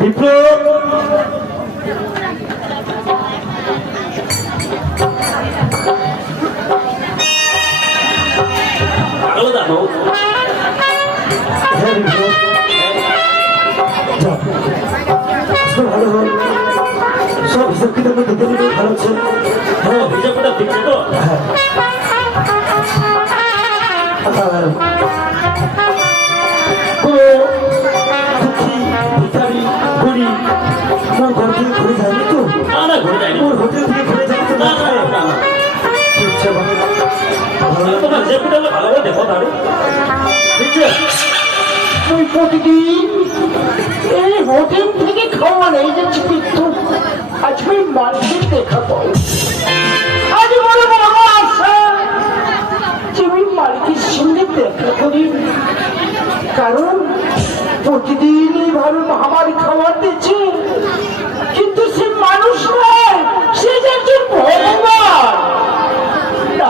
বিপ্লব হ্যাঁ ভালো সব হিসাব কিতাব ভালো হচ্ছে হ্যাঁ হিসাবটা করে দেখো এই হোটেল থেকে খাওয়া নেই যাচ্ছে কিন্তু আজকে মানুষের দেখা পাও আজ বড় বড় আশা যে আমি মালিকের সঙ্গে দেখা করি কারণ প্রতিদিন এইভাবে মহামারী খাবার দিচ্ছে কিন্তু সে মানুষ নয় সে যে একজন ভগবান না,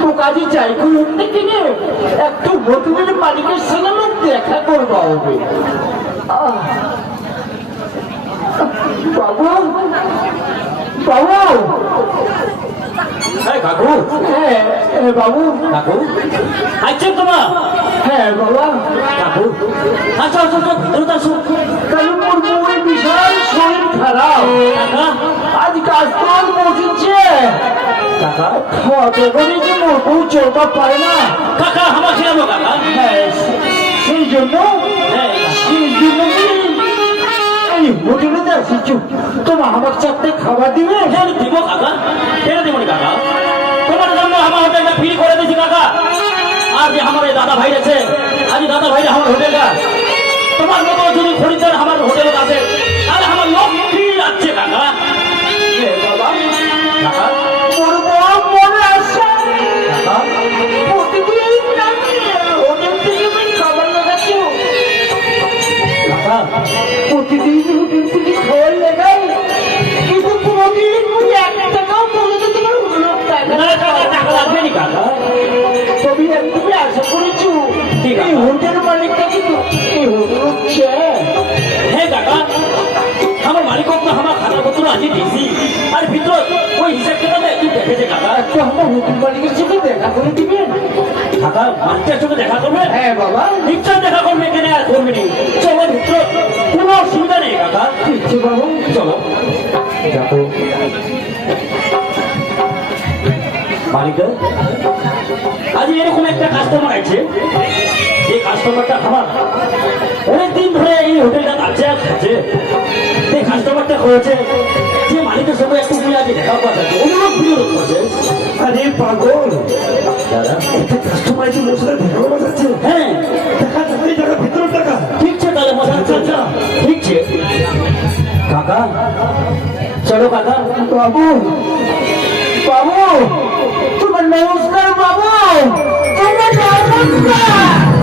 ও কাজে যাই করুন না কিনে একটু হোটেলের মালিকের সঙ্গে আমার দেখা করবা হবে আহ, বাবু বাবু হ্যাঁ কাকু হ্যাঁ বাবু। কাকু। আচ্ছা তোমার হ্যাঁ বাবা। কাকু। আচ্ছা আচ্ছা ভিতরে আসো। কারণ মোর বউয়ের বিশাল শরীর খারাপ। আজ কাজ তো বসেছে কাকা। খাওয়াতে করে যে মোর চলতে পারে না। কাকা আমার ছিলাম কাকা। হ্যাঁ সেই জন্য হ্যাঁ। সেই জন্য এই হোটেলে আসিছ তোমার আমার চারটে খাবার দিবে? কেন দিব কাকা। কেন দিব কাকা? আমার হোটেলটা ফ্রি করে দিয়েছি কাকা। যে আমার দাদা ভাই আছে আজ দাদা ভাই কাকা আমার হোটেল মালিকের সঙ্গে দেখা করে দিবেন। কাকা মালিকের সঙ্গে দেখা করবে? হ্যাঁ বাবা। নিশ্চয় দেখা করবে এখানে আর করবে নি। চলো কোনো অসুবিধা নেই কাকা। কিচ্ছু বাবু। চলো। দেখো মালিক আজ এরকম একটা কাস্টমার আছে। যে কাস্টমারটা আমার অনেকদিন ধরে এই হোটেলটা আছে। আর খাচ্ছে সেই কাস্টমারটা হয়েছে যে মালিকের সঙ্গে একটু বলে আজ দেখা করা অনুরোধ বিরোধ করছে আরে পাগল। দাদা। একটা কাস্টমার যে মোর সাথে দেখা করা যাচ্ছে? হ্যাঁ। টাকা থাকলে টাকা ভিতরের টাকা ঠিক আছে তাহলে মজা আচ্ছা আচ্ছা। ঠিক আছে। কাকা। চলো কাকা। বাবু। বাবু। তোমার নমস্কার বাবু। তোমার নমস্কার।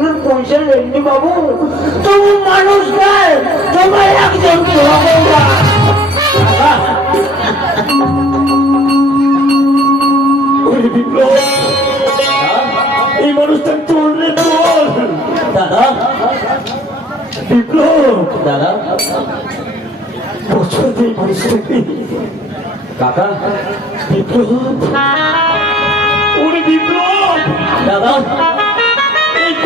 হোটেলের পয়সা নেননি বাবু তুমি মানুষ নয় তোমার একজন এই মানুষটা রে দাদা বিপ্লব দাদা। বছর এই মানুষটাকে কাকা। বিপ্লব ওরে বিপ্লব। দাদা।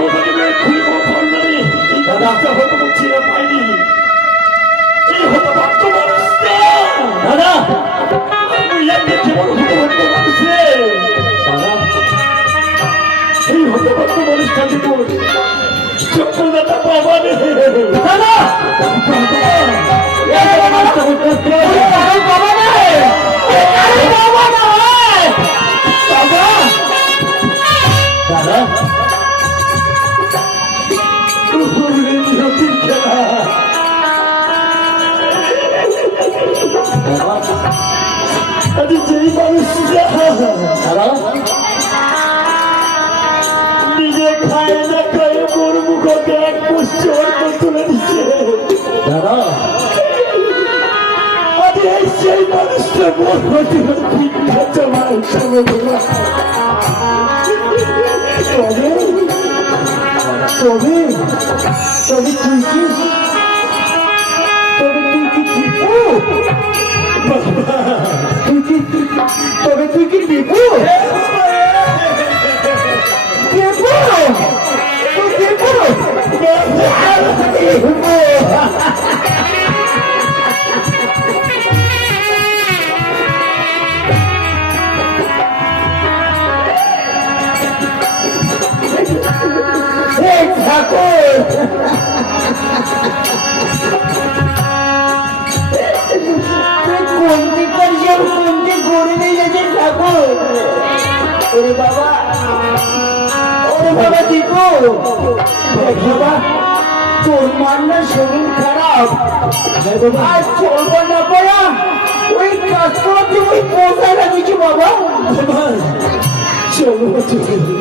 এই কথাগুলো খুলে বল না রে দাদা হয়তো বলছি না পাইনি এই হতো মানুষটা দাদা তুই একদিন জীবন হতে ভক্ত মানুষ আরে যেই মানুষটা নিজে খায় না খায় মোর মুখকে এক পুষ্পর তুলে দিচ্ছে দাদা আরে এই সেই মানুষটা মোর প্রতিবার ভিক্ষা চাওয়ার সময় তবে তবে তুই কি তবে তুই কি তবে তুই কি টিপু বাবা। চলবো ওই কাজ ওই পোষা লাগিয়েছি বাবা। চলো চলো।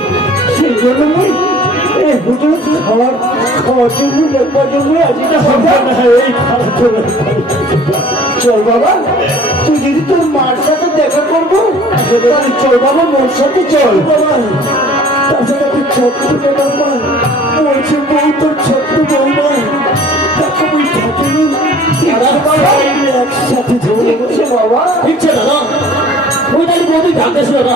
সেই জন্য আমি এই হুজুর খাওয়ার চল বাবা। তুই যদি তোর মার সাথে দেখা করব তাহলে চল বাবা মোর সাথে চল বাবা তাছাড়া তুই ছোট্ট বাবা বলছে বউ তোর ছোট্ট বৌমা তাকে ওই থাকিনি একসাথে বাবা ঠিক আছে দাদা ওই তাহলে বৌদি জানতেছিল না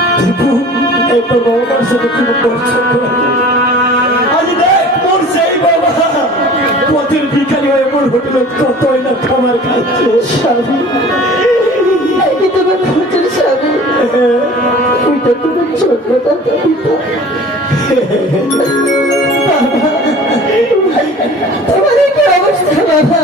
একটা বাবা মার সাথে তুমি করছ আজ দেখ মোর সেই বাবা পথের ভিখারি হয়ে মোর হোটেলে কতই না খাবার খাচ্ছে স্বামী আমি তোমার খুঁজের স্বামী ওইটা তোমার ছোটটা পিতা তোমার কি অবস্থা বাবা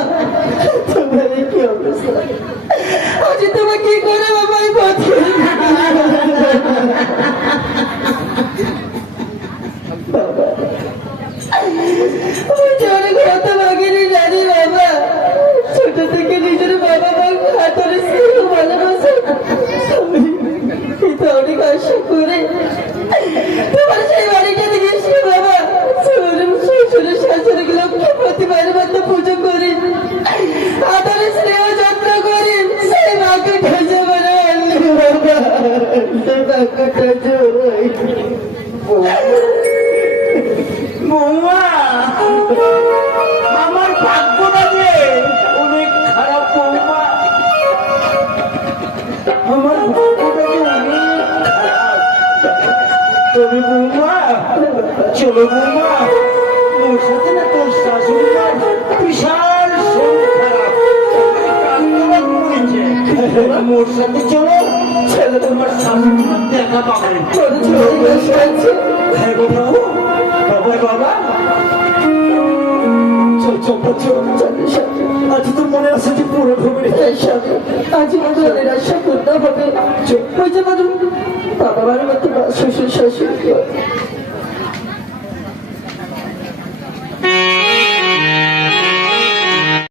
বৌমা আমার ভাগ্যটা যে অনেক খারাপ বৌমা আমার ভাগ্যটা যে অনেক তবে বৌমা চলো বৌমা মোর সাথে চলো। ছেলে তোমার মার দেখা পাবে হ্যাঁ গো বাবু বাবা বাবা আজ তোর মনে আছে যে পুরো ঘুমে আজ মনের আশা করতে হবে ওই যে বাবা মার শ্বশুর শাশুড়ি